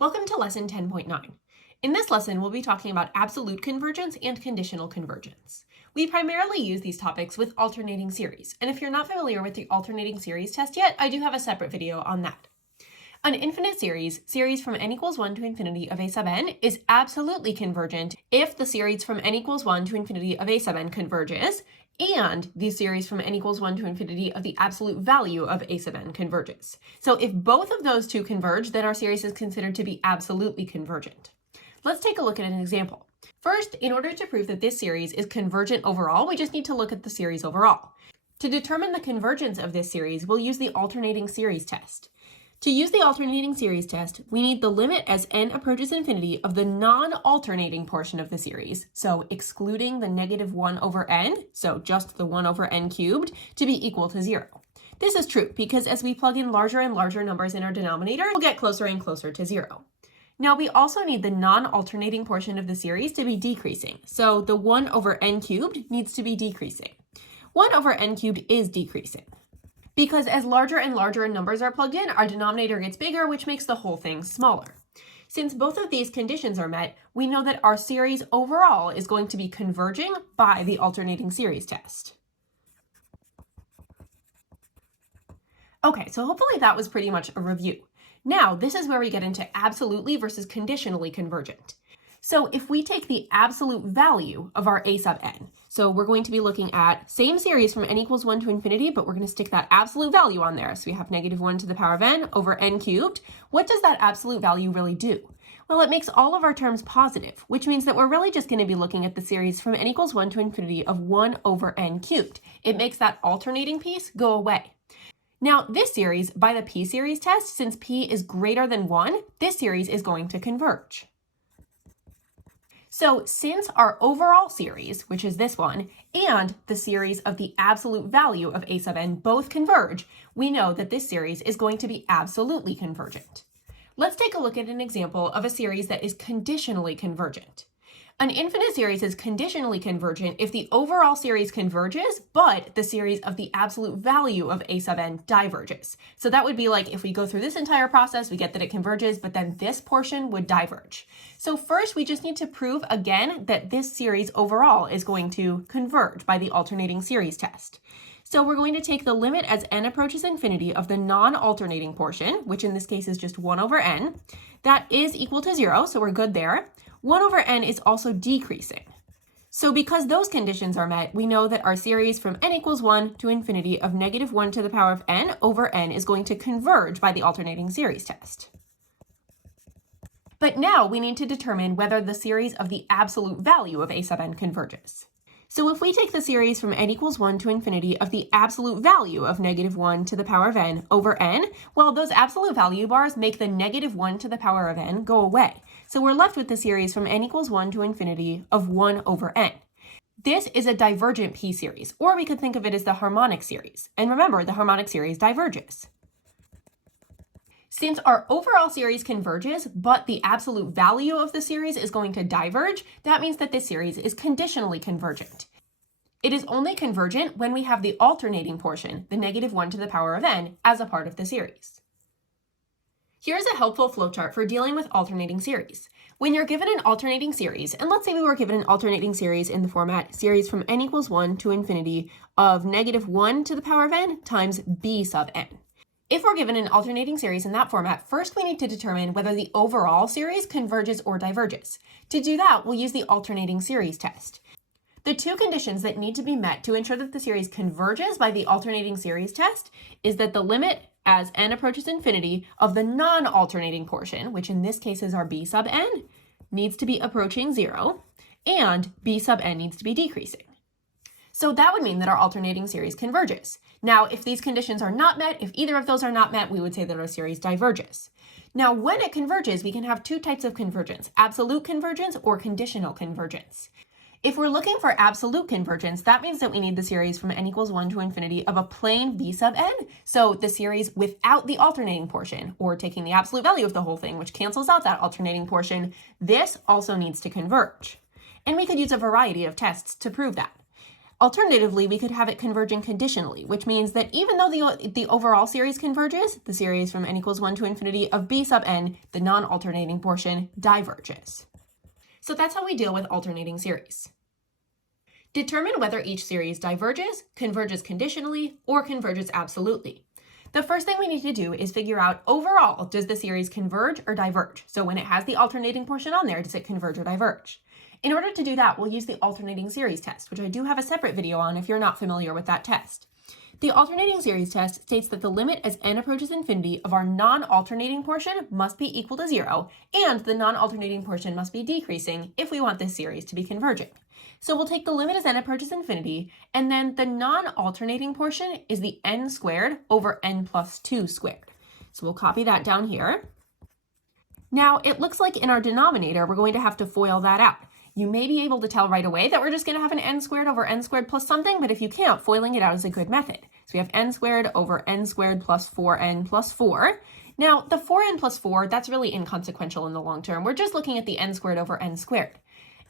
Welcome to lesson 10.9. In this lesson, we'll be talking about absolute convergence and conditional convergence. We primarily use these topics with alternating series, and if you're not familiar with the alternating series test yet, I do have a separate video on that. An infinite series from n equals 1 to infinity of a sub n, is absolutely convergent if the series from n equals 1 to infinity of a sub n converges, and the series from n equals 1 to infinity of the absolute value of a sub n converges. So if both of those two converge, then our series is considered to be absolutely convergent. Let's take a look at an example. First, in order to prove that this series is convergent overall, we just need to look at the series overall. To determine the convergence of this series, we'll use the alternating series test. To use the alternating series test, we need the limit as n approaches infinity of the non-alternating portion of the series, so excluding the negative 1 over n, so just the 1 over n cubed, to be equal to 0. This is true because as we plug in larger and larger numbers in our denominator, we'll get closer and closer to 0. Now we also need the non-alternating portion of the series to be decreasing, so the 1 over n cubed needs to be decreasing. 1 over n cubed is decreasing. Because as larger and larger numbers are plugged in, our denominator gets bigger, which makes the whole thing smaller. Since both of these conditions are met, we know that our series overall is going to be converging by the alternating series test. Okay, so hopefully that was pretty much a review. Now, this is where we get into absolutely versus conditionally convergent. So if we take the absolute value of our a sub n, so we're going to be looking at same series from n equals 1 to infinity, but we're going to stick that absolute value on there. So we have negative 1 to the power of n over n cubed. What does that absolute value really do? Well, it makes all of our terms positive, which means that we're really just going to be looking at the series from n equals 1 to infinity of 1 over n cubed. It makes that alternating piece go away. Now, this series, by the p-series test, since p is greater than 1, this series is going to converge. So since our overall series, which is this one, and the series of the absolute value of a sub n both converge, we know that this series is going to be absolutely convergent. Let's take a look at an example of a series that is conditionally convergent. An infinite series is conditionally convergent if the overall series converges, but the series of the absolute value of a sub n diverges. So that would be like if we go through this entire process, we get that it converges, but then this portion would diverge. So first, we just need to prove again that this series overall is going to converge by the alternating series test. So we're going to take the limit as n approaches infinity of the non-alternating portion, which in this case is just 1 over n. That is equal to 0, so we're good there. 1 over n is also decreasing. So because those conditions are met, we know that our series from n equals 1 to infinity of negative 1 to the power of n over n is going to converge by the alternating series test. But now we need to determine whether the series of the absolute value of a sub n converges. So if we take the series from n equals 1 to infinity of the absolute value of negative 1 to the power of n over n, well, those absolute value bars make the negative 1 to the power of n go away. So we're left with the series from n equals 1 to infinity of 1 over n. This is a divergent p-series, or we could think of it as the harmonic series. And remember, the harmonic series diverges. Since our overall series converges, but the absolute value of the series is going to diverge, that means that this series is conditionally convergent. It is only convergent when we have the alternating portion, the negative 1 to the power of n, as a part of the series. Here's a helpful flowchart for dealing with alternating series. When you're given an alternating series, and let's say we were given an alternating series in the format series from n equals 1 to infinity of negative 1 to the power of n times b sub n. If we're given an alternating series in that format, first we need to determine whether the overall series converges or diverges. To do that, we'll use the alternating series test. The two conditions that need to be met to ensure that the series converges by the alternating series test is that the limit as n approaches infinity of the non-alternating portion, which in this case is our b sub n, needs to be approaching 0, and b sub n needs to be decreasing. So that would mean that our alternating series converges. Now, if these conditions are not met, if either of those are not met, we would say that our series diverges. Now, when it converges, we can have two types of convergence, absolute convergence or conditional convergence. If we're looking for absolute convergence, that means that we need the series from n equals 1 to infinity of a plain b sub n, so the series without the alternating portion, or taking the absolute value of the whole thing, which cancels out that alternating portion, this also needs to converge. And we could use a variety of tests to prove that. Alternatively, we could have it converging conditionally, which means that even though the overall series converges, the series from n equals 1 to infinity of b sub n, the non-alternating portion, diverges. So that's how we deal with alternating series. Determine whether each series diverges, converges conditionally, or converges absolutely. The first thing we need to do is figure out overall, does the series converge or diverge? So when it has the alternating portion on there, does it converge or diverge? In order to do that, we'll use the alternating series test, which I do have a separate video on if you're not familiar with that test. The alternating series test states that the limit as n approaches infinity of our non-alternating portion must be equal to 0, and the non-alternating portion must be decreasing if we want this series to be converging. So we'll take the limit as n approaches infinity, and then the non-alternating portion is the n squared over n plus 2 squared. So we'll copy that down here. Now, it looks like in our denominator, we're going to have to FOIL that out. You may be able to tell right away that we're just going to have an n squared over n squared plus something, but if you can't, FOILing it out is a good method. So we have n squared over n squared plus 4n plus 4. Now, the 4n plus 4, that's really inconsequential in the long term. We're just looking at the n squared over n squared.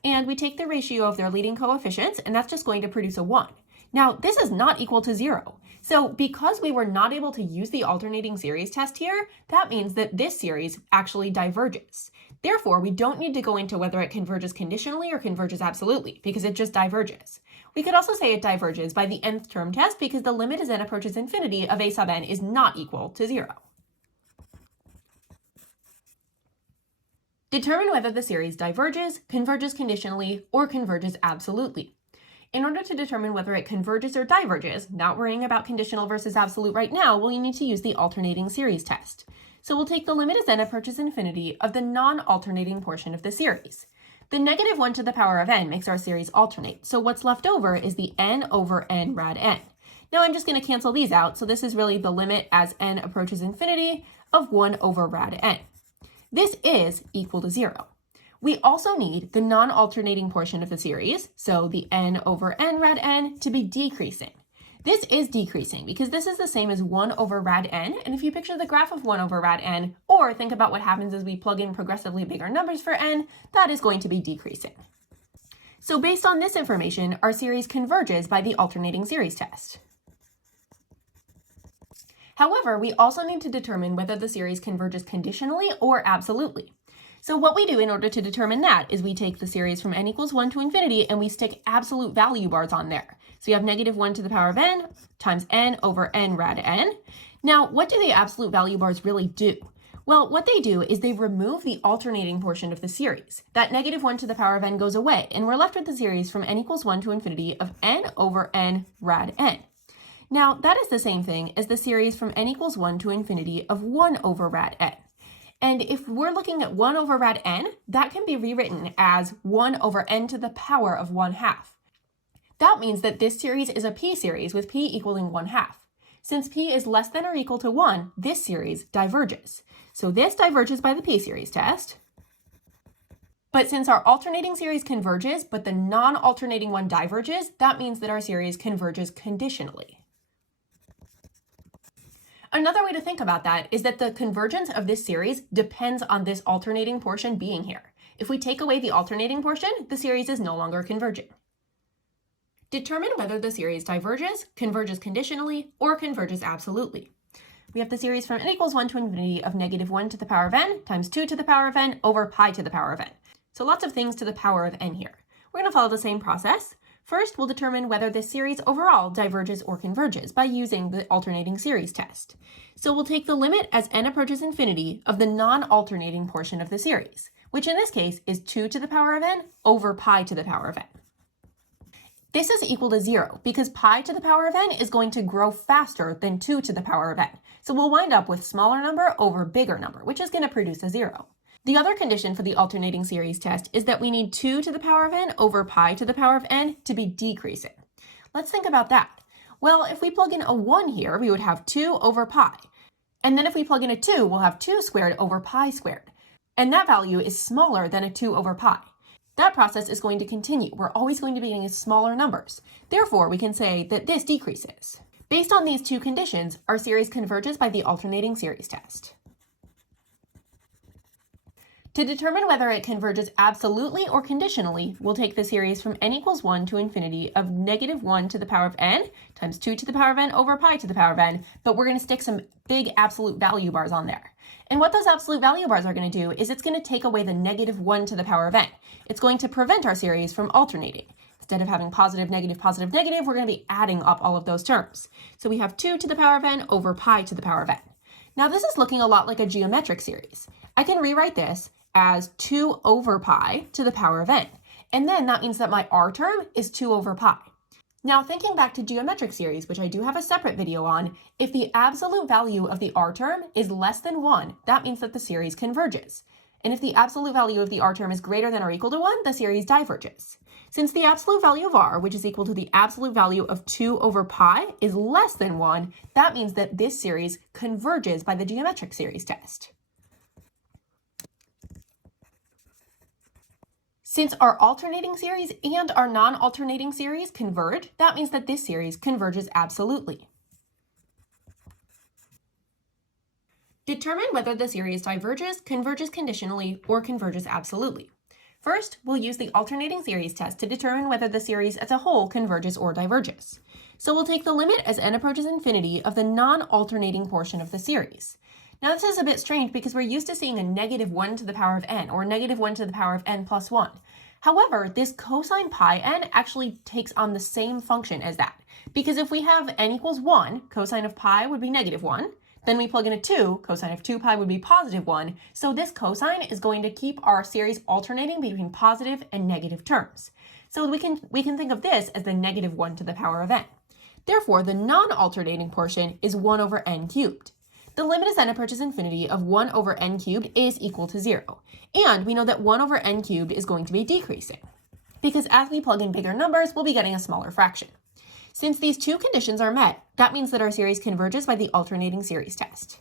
And we take the ratio of their leading coefficients, and that's just going to produce a 1. Now, this is not equal to 0. So because we were not able to use the alternating series test here, that means that this series actually diverges. Therefore, we don't need to go into whether it converges conditionally or converges absolutely, because it just diverges. We could also say it diverges by the nth term test because the limit as n approaches infinity of a sub n is not equal to 0. Determine whether the series diverges, converges conditionally, or converges absolutely. In order to determine whether it converges or diverges, not worrying about conditional versus absolute right now, we'll need to use the alternating series test. So we'll take the limit as n approaches infinity of the non-alternating portion of the series. The negative 1 to the power of n makes our series alternate, so what's left over is the n over n rad n. Now I'm just going to cancel these out, so this is really the limit as n approaches infinity of 1 over rad n. This is equal to 0. We also need the non-alternating portion of the series, so the n over n rad n, to be decreasing. This is decreasing because this is the same as 1 over rad n, and if you picture the graph of 1 over rad n, or think about what happens as we plug in progressively bigger numbers for n, that is going to be decreasing. So based on this information, our series converges by the alternating series test. However, we also need to determine whether the series converges conditionally or absolutely. So what we do in order to determine that is we take the series from n equals 1 to infinity and we stick absolute value bars on there. So you have negative 1 to the power of n times n over n rad n. Now, what do the absolute value bars really do? Well, what they do is they remove the alternating portion of the series. That negative 1 to the power of n goes away, and we're left with the series from n equals 1 to infinity of n over n rad n. Now, that is the same thing as the series from n equals 1 to infinity of 1 over rad n. And if we're looking at 1 over rad n, that can be rewritten as 1 over n to the power of 1/2. That means that this series is a p-series with p equaling 1/2. Since p is less than or equal to 1, this series diverges. So this diverges by the p-series test. But since our alternating series converges, but the non-alternating one diverges, that means that our series converges conditionally. Another way to think about that is that the convergence of this series depends on this alternating portion being here. If we take away the alternating portion, the series is no longer converging. Determine whether the series diverges, converges conditionally, or converges absolutely. We have the series from n equals 1 to infinity of negative 1 to the power of n times 2 to the power of n over pi to the power of n. So lots of things to the power of n here. We're going to follow the same process. First, we'll determine whether this series overall diverges or converges by using the alternating series test. So we'll take the limit as n approaches infinity of the non-alternating portion of the series, which in this case is 2 to the power of n over pi to the power of n. This is equal to 0 because pi to the power of n is going to grow faster than 2 to the power of n. So we'll wind up with smaller number over bigger number, which is going to produce a 0. The other condition for the alternating series test is that we need 2 to the power of n over pi to the power of n to be decreasing. Let's think about that. Well, if we plug in a 1 here, we would have 2 over pi. And then if we plug in a 2, we'll have 2 squared over pi squared. And that value is smaller than a 2 over pi. That process is going to continue. We're always going to be getting smaller numbers. Therefore, we can say that this decreases. Based on these two conditions, our series converges by the alternating series test. To determine whether it converges absolutely or conditionally, we'll take the series from n equals 1 to infinity of negative 1 to the power of n times 2 to the power of n over pi to the power of n, but we're going to stick some big absolute value bars on there. And what those absolute value bars are going to do is it's going to take away the negative 1 to the power of n. It's going to prevent our series from alternating. Instead of having positive, negative, we're going to be adding up all of those terms. So we have 2 to the power of n over pi to the power of n. Now this is looking a lot like a geometric series. I can rewrite this as 2 over pi to the power of n. And then that means that my r term is 2 over pi. Now thinking back to geometric series, which I do have a separate video on, if the absolute value of the r term is less than 1, that means that the series converges. And if the absolute value of the r term is greater than or equal to 1, the series diverges. Since the absolute value of r, which is equal to the absolute value of 2 over pi, is less than 1, that means that this series converges by the geometric series test. Since our alternating series and our non-alternating series converge, that means that this series converges absolutely. Determine whether the series diverges, converges conditionally, or converges absolutely. First, we'll use the alternating series test to determine whether the series as a whole converges or diverges. So we'll take the limit as n approaches infinity of the non-alternating portion of the series. Now this is a bit strange because we're used to seeing a negative 1 to the power of n, or negative 1 to the power of n plus 1. However, this cosine pi n actually takes on the same function as that. Because if we have n equals 1, cosine of pi would be negative 1. Then we plug in a 2, cosine of 2 pi would be positive 1. So this cosine is going to keep our series alternating between positive and negative terms. So we can think of this as the negative 1 to the power of n. Therefore, the non-alternating portion is 1 over n cubed. The limit as n approaches infinity of 1 over n cubed is equal to 0. And we know that 1 over n cubed is going to be decreasing, because as we plug in bigger numbers, we'll be getting a smaller fraction. Since these two conditions are met, that means that our series converges by the alternating series test.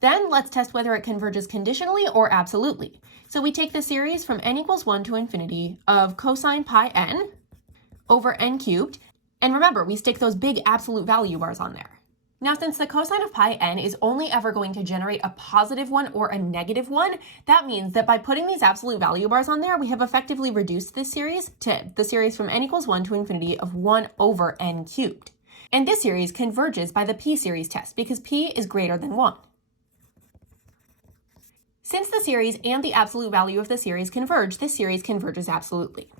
Then let's test whether it converges conditionally or absolutely. So we take the series from n equals 1 to infinity of cosine pi n over n cubed. And remember, we stick those big absolute value bars on there. Now, since the cosine of pi n is only ever going to generate a positive 1 or a negative 1, that means that by putting these absolute value bars on there, we have effectively reduced this series to the series from n equals 1 to infinity of 1 over n cubed. And this series converges by the p-series test because p is greater than 1. Since the series and the absolute value of the series converge, this series converges absolutely.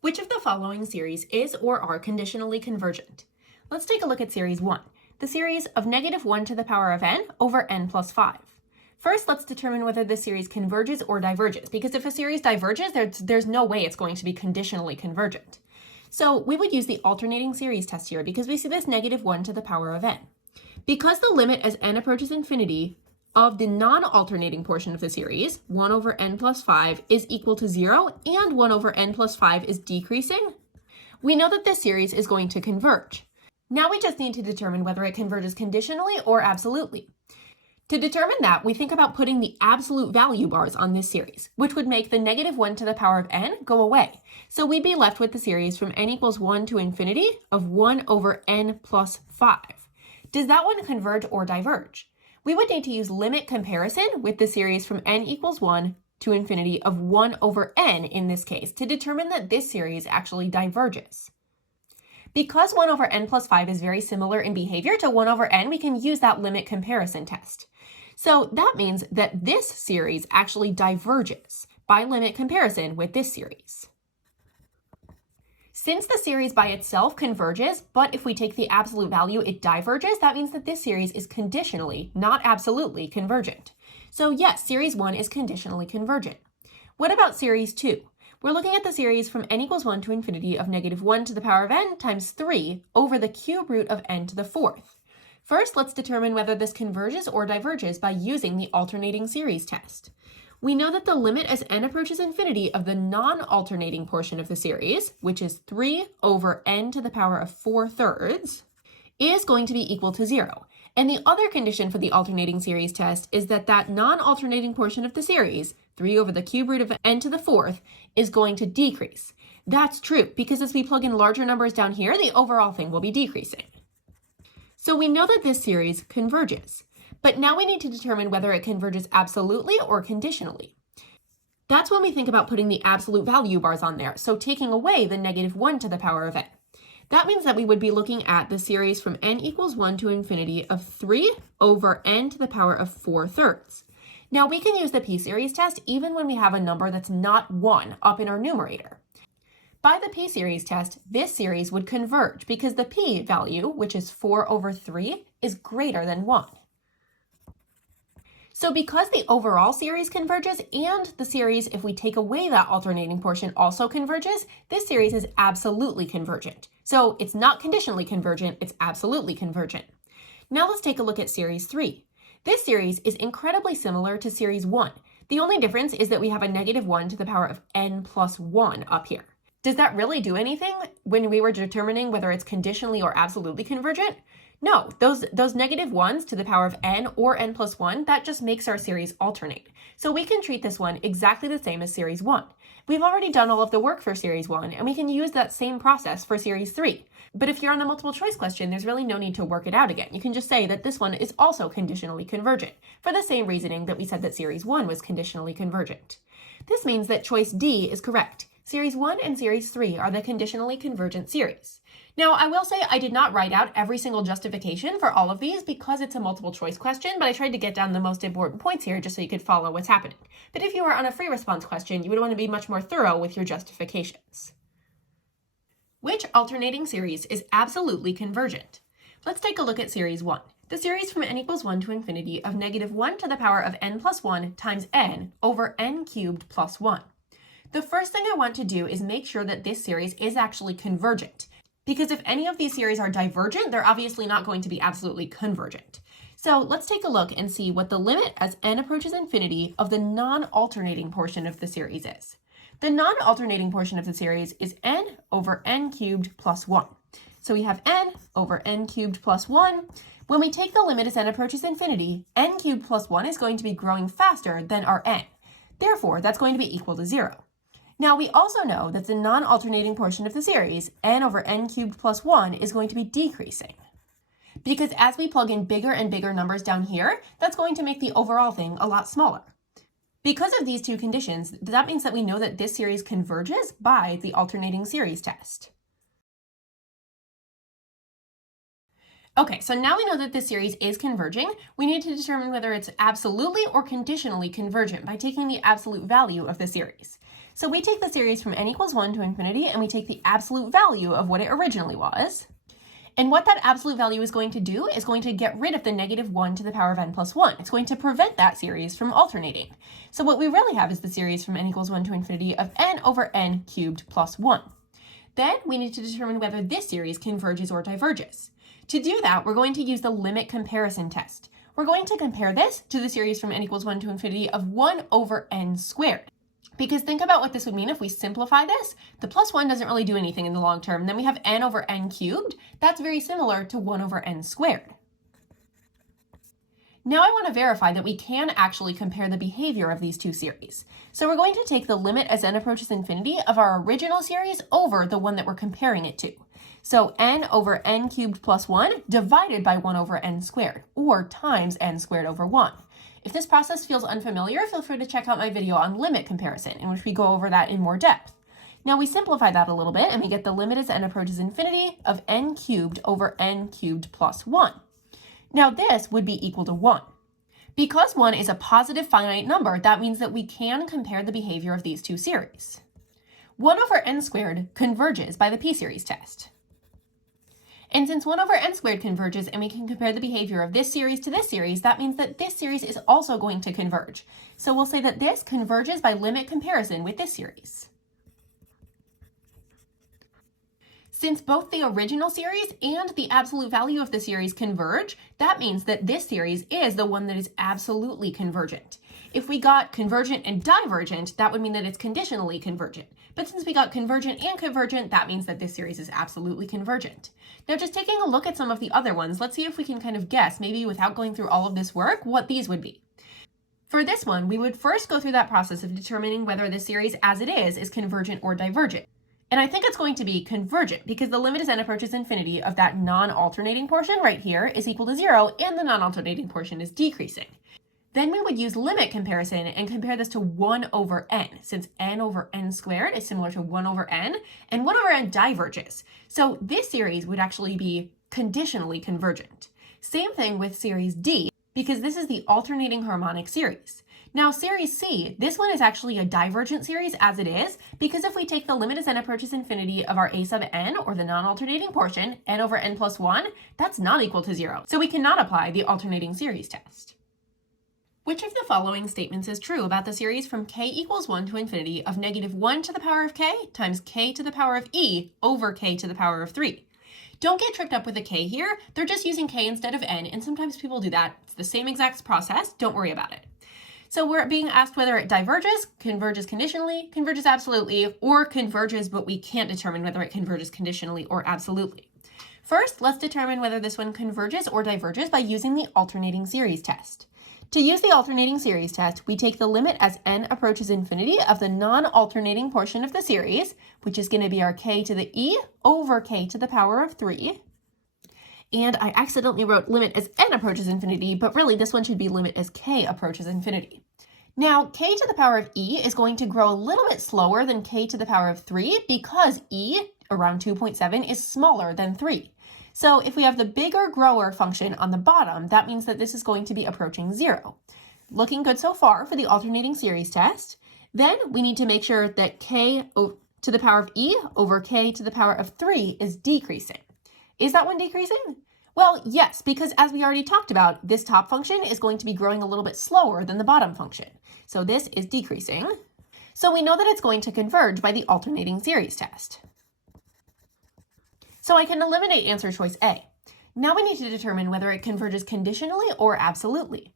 Which of the following series is or are conditionally convergent? Let's take a look at series 1, the series of negative 1 to the power of n over n plus 5. First, let's determine whether the series converges or diverges, because if a series diverges, there's no way it's going to be conditionally convergent. So we would use the alternating series test here because we see this negative 1 to the power of n. Because the limit as n approaches infinity of the non-alternating portion of the series, 1 over n plus 5, is equal to 0, and 1 over n plus 5 is decreasing, we know that this series is going to converge. Now we just need to determine whether it converges conditionally or absolutely. To determine that, we think about putting the absolute value bars on this series, which would make the negative 1 to the power of n go away. So we'd be left with the series from n equals 1 to infinity of 1 over n plus 5. Does that one converge or diverge? We would need to use limit comparison with the series from n equals 1 to infinity of 1 over n in this case to determine that this series actually diverges. Because 1 over n plus 5 is very similar in behavior to 1 over n, we can use that limit comparison test. So that means that this series actually diverges by limit comparison with this series. Since the series by itself converges, but if we take the absolute value, it diverges, that means that this series is conditionally, not absolutely, convergent. So yes, series 1 is conditionally convergent. What about series 2? We're looking at the series from n equals 1 to infinity of negative 1 to the power of n times 3 over the cube root of n to the 4th. First, let's determine whether this converges or diverges by using the alternating series test. We know that the limit as n approaches infinity of the non-alternating portion of the series, which is 3 over n to the power of 4/3, is going to be equal to 0. And the other condition for the alternating series test is that that non-alternating portion of the series, 3 over the cube root of n to the 4th, is going to decrease. That's true, because as we plug in larger numbers down here, the overall thing will be decreasing. So we know that this series converges, but now we need to determine whether it converges absolutely or conditionally. That's when we think about putting the absolute value bars on there, so taking away the -1 to the power of n. That means that we would be looking at the series from n equals 1 to infinity of 3 over n to the power of 4/3. Now we can use the p-series test even when we have a number that's not 1 up in our numerator. By the p-series test, this series would converge because the p value, which is 4 over 3, is greater than 1. So because the overall series converges and the series, if we take away that alternating portion, also converges, this series is absolutely convergent. So it's not conditionally convergent, it's absolutely convergent. Now let's take a look at series 3. This series is incredibly similar to series 1. The only difference is that we have a -1 to the power of n plus 1 up here. Does that really do anything when we were determining whether it's conditionally or absolutely convergent? No, those -1s to the power of n or n plus 1, that just makes our series alternate. So we can treat this one exactly the same as series 1. We've already done all of the work for series 1, and we can use that same process for series 3. But if you're on a multiple choice question, there's really no need to work it out again. You can just say that this one is also conditionally convergent, for the same reasoning that we said that series 1 was conditionally convergent. This means that choice D is correct. Series 1 and Series 3 are the conditionally convergent series. Now, I will say I did not write out every single justification for all of these because it's a multiple choice question, but I tried to get down the most important points here just so you could follow what's happening. But if you were on a free response question, you would want to be much more thorough with your justifications. Which alternating series is absolutely convergent? Let's take a look at Series 1. The series from n equals 1 to infinity of -1 to the power of n plus 1 times n over n cubed plus 1. The first thing I want to do is make sure that this series is actually convergent, because if any of these series are divergent, they're obviously not going to be absolutely convergent. So let's take a look and see what the limit as n approaches infinity of the non-alternating portion of the series is. The non-alternating portion of the series is n over n cubed plus 1. So we have n over n cubed plus 1. When we take the limit as n approaches infinity, n cubed plus 1 is going to be growing faster than our n. Therefore, that's going to be equal to 0. Now, we also know that the non-alternating portion of the series, n over n cubed plus 1, is going to be decreasing. Because as we plug in bigger and bigger numbers down here, that's going to make the overall thing a lot smaller. Because of these two conditions, that means that we know that this series converges by the alternating series test. Okay, so now we know that this series is converging. We need to determine whether it's absolutely or conditionally convergent by taking the absolute value of the series. So we take the series from n equals 1 to infinity, and we take the absolute value of what it originally was. And what that absolute value is going to do is going to get rid of the -1 to the power of n plus 1. It's going to prevent that series from alternating. So what we really have is the series from n equals 1 to infinity of n over n cubed plus 1. Then we need to determine whether this series converges or diverges. To do that, we're going to use the limit comparison test. We're going to compare this to the series from n equals 1 to infinity of 1 over n squared. Because think about what this would mean if we simplify this. The plus 1 doesn't really do anything in the long term. Then we have n over n cubed. That's very similar to 1 over n squared. Now I want to verify that we can actually compare the behavior of these two series. So we're going to take the limit as n approaches infinity of our original series over the one that we're comparing it to. So n over n cubed plus 1 divided by 1 over n squared, or times n squared over 1. If this process feels unfamiliar, feel free to check out my video on limit comparison, in which we go over that in more depth. Now we simplify that a little bit, and we get the limit as n approaches infinity of n cubed over n cubed plus 1. Now this would be equal to 1. Because 1 is a positive finite number, that means that we can compare the behavior of these two series. 1 over n squared converges by the p-series test. And since 1 over n squared converges and we can compare the behavior of this series to this series, that means that this series is also going to converge. So we'll say that this converges by limit comparison with this series. Since both the original series and the absolute value of the series converge, that means that this series is the one that is absolutely convergent. If we got convergent and divergent, that would mean that it's conditionally convergent. But since we got convergent and convergent, that means that this series is absolutely convergent. Now, just taking a look at some of the other ones, let's see if we can kind of guess, maybe without going through all of this work, what these would be. For this one, we would first go through that process of determining whether the series as it is convergent or divergent. And I think it's going to be convergent because the limit as n approaches infinity of that non-alternating portion right here is equal to 0, and the non-alternating portion is decreasing. Then we would use limit comparison and compare this to 1 over n, since n over n squared is similar to 1 over n, and 1 over n diverges. So this series would actually be conditionally convergent. Same thing with series D, because this is the alternating harmonic series. Now series C, this one is actually a divergent series as it is, because if we take the limit as n approaches infinity of our a sub n, or the non-alternating portion, n over n plus 1, that's not equal to 0. So we cannot apply the alternating series test. Which of the following statements is true about the series from k equals 1 to infinity of negative 1 to the power of k times k to the power of e over k to the power of 3? Don't get tripped up with a k here. They're just using k instead of n, and sometimes people do that. It's the same exact process. Don't worry about it. So we're being asked whether it diverges, converges conditionally, converges absolutely, or converges, but we can't determine whether it converges conditionally or absolutely. First, let's determine whether this one converges or diverges by using the alternating series test. To use the alternating series test, we take the limit as n approaches infinity of the non-alternating portion of the series, which is going to be our k to the e over k to the power of 3. And I accidentally wrote limit as n approaches infinity, but really this one should be limit as k approaches infinity. Now, k to the power of e is going to grow a little bit slower than k to the power of 3 because e, around 2.7, is smaller than 3. So if we have the bigger grower function on the bottom, that means that this is going to be approaching 0. Looking good so far for the alternating series test. Then we need to make sure that k to the power of e over k to the power of 3 is decreasing. Is that one decreasing? Well, yes, because as we already talked about, this top function is going to be growing a little bit slower than the bottom function. So this is decreasing. So we know that it's going to converge by the alternating series test. So I can eliminate answer choice A. Now we need to determine whether it converges conditionally or absolutely.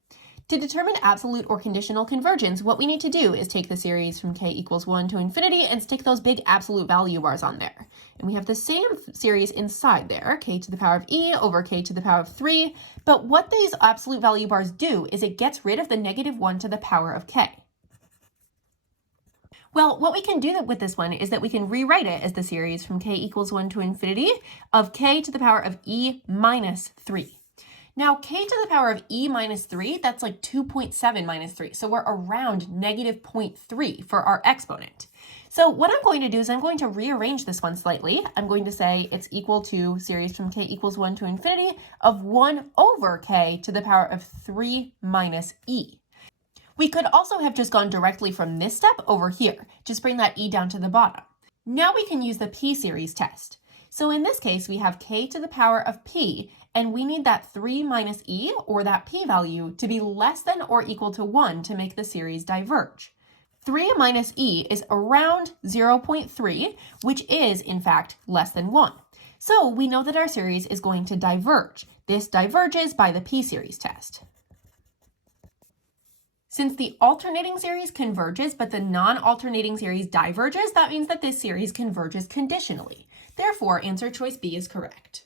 To determine absolute or conditional convergence, what we need to do is take the series from k equals 1 to infinity and stick those big absolute value bars on there. And we have the same series inside there, k to the power of e over k to the power of 3. But what these absolute value bars do is it gets rid of the negative 1 to the power of k. Well, what we can do with this one is that we can rewrite it as the series from k equals 1 to infinity of k to the power of e minus 3. Now, k to the power of e minus 3, that's like 2.7 minus 3. So we're around negative 0.3 for our exponent. So what I'm going to do is I'm going to rearrange this one slightly. I'm going to say it's equal to series from k equals 1 to infinity of 1 over k to the power of 3 minus e. We could also have just gone directly from this step over here. Just bring that e down to the bottom. Now we can use the p-series test. So in this case, we have k to the power of p, and we need that 3 minus e, or that p-value, to be less than or equal to 1 to make the series diverge. 3 minus e is around 0.3, which is, in fact, less than 1. So we know that our series is going to diverge. This diverges by the p-series test. Since the alternating series converges, but the non-alternating series diverges, that means that this series converges conditionally. Therefore, answer choice B is correct.